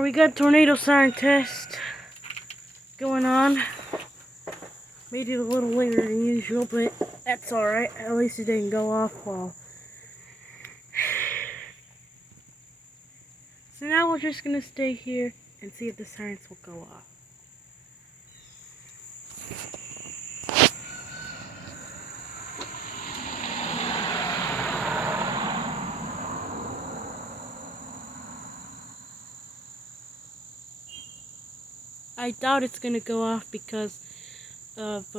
Alright, we got tornado siren test going on. Made it a little later than usual, but that's alright. At least it didn't go off well. So now we're just gonna stay here and see if the sirens will go off. I doubt it's gonna go off because it's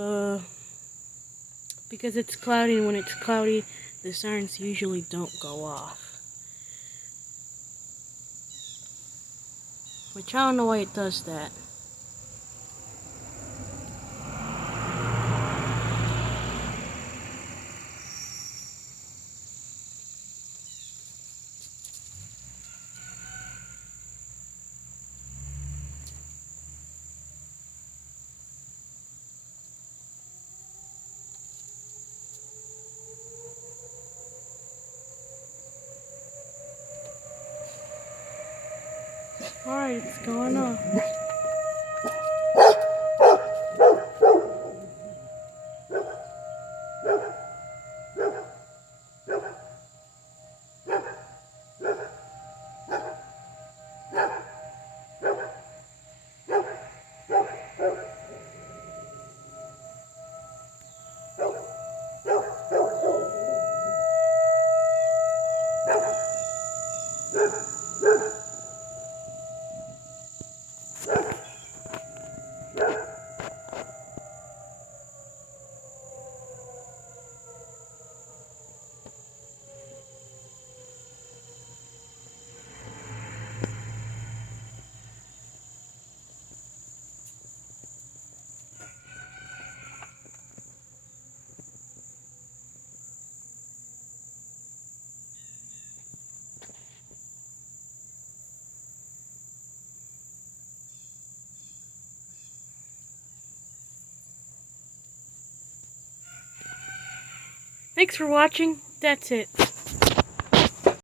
cloudy, and when it's cloudy, the sirens usually don't go off. Which I don't know why it does that. Alright, it's going on. Thanks for watching. That's it.